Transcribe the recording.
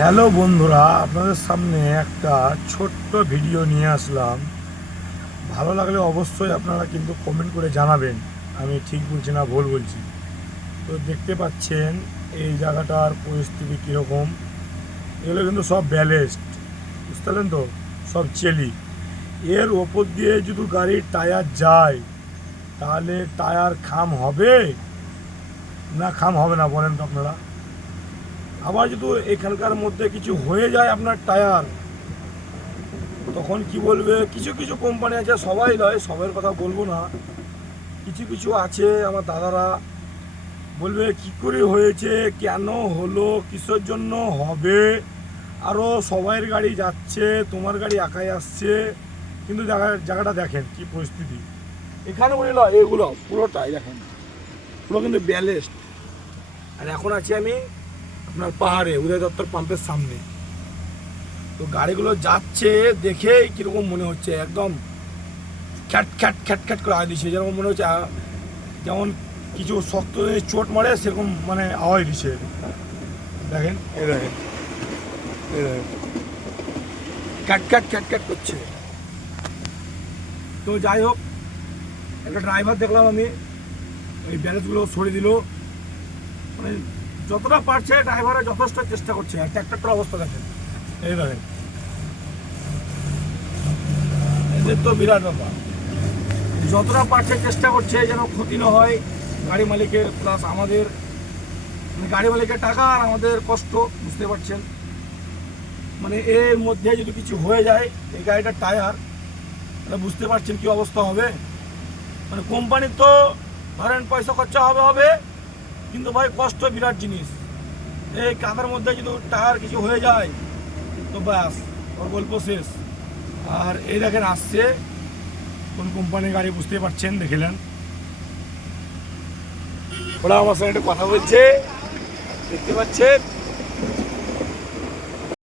Hello বন্ধুরা, আপনাদের সামনে একটা ছোট্ট ভিডিও নিয়ে আসলাম। ভালো লাগলে অবশ্যই আপনারা কিন্তু কমেন্ট করে জানাবেন আমি ঠিক বলছি না ভুল বলছি। তো দেখতে পাচ্ছেন এই জায়গাটার পরিস্থিতি কীরকম। এগুলো কিন্তু সব ব্যালেস্ট, বুঝতে পারলেন তো, সব চেলি। এর ওপর দিয়ে যদি গাড়ির টায়ার যায় তাহলে টায়ার খাম হবে না খাম হবে না বলেন তো আপনারা। আবার যদি এখানকার মধ্যে কিছু হয়ে যায় আপনার টায়ার, তখন কি বলবে? কিছু কিছু কোম্পানি আছে, সবাই নয়, সবার কথা বলবো না, কিছু কিছু আছে আমার দাদারা বলবে কি করে হয়েছে, কেন হলো, কিসের জন্য হবে, আরও সবাইয়ের গাড়ি যাচ্ছে, তোমার গাড়ি একাই আসছে। কিন্তু জায়গাটা দেখেন কি পরিস্থিতি। এখানে বলিল এগুলো পুরোটাই দেখেন, পুরো কিন্তু ব্যালেস্ট। আর এখন আছি আমি আপনার পাহাড়ে উদয় দত্তর পাম্পের সামনে। তো গাড়িগুলো যাচ্ছে দেখে কীরকম মনে হচ্ছে, একদম খ্যাট খ্যাট খ্যাট খ্যাট করে আওয়াজ দিচ্ছে, যেরকম মনে হচ্ছে যেমন কিছু শক্ত চোট মারে সেরকম মানে আওয়াজ দিচ্ছে। দেখেন এই দেখেন, এই দেখেন খ্যাট খ্যাট খ্যাট খ্যাট করছে। তো যাই হোক, একটা ড্রাইভার দেখলাম আমি, ওই ব্যালেন্সগুলো সরিয়ে দিল, মানে যতটা পারছে ড্রাইভারের যথেষ্ট চেষ্টা করছে। আর ট্র্যাক্টরটার অবস্থা দেখেন, এই দেখেন, এদের তো বিরাট ব্যাপার। যতটা পারছে চেষ্টা করছে যেন ক্ষতি না হয় গাড়ি মালিকের, প্লাস আমাদের, গাড়ি মালিকের টাকা আর আমাদের কষ্ট, বুঝতে পারছেন। মানে এর মধ্যে যদি কিছু হয়ে যায় এই গাড়িটার টায়ার, তাহলে বুঝতে পারছেন কি অবস্থা হবে। মানে কোম্পানির তো ধরেন পয়সা খরচা হবে, কিন্তু ভাই কষ্ট বিরাট জিনিস। এই কাদার মধ্যে যদি টায়ার কিছু হয়ে যায় তো ব্যাস, ওর গল্প শেষ। আর এই দেখেন আসছে কোন কোম্পানির গাড়ি, বুঝতে পারছেন, দেখলেন। ওরা আমার সঙ্গে একটা কথা বলছে, দেখতে পাচ্ছেন।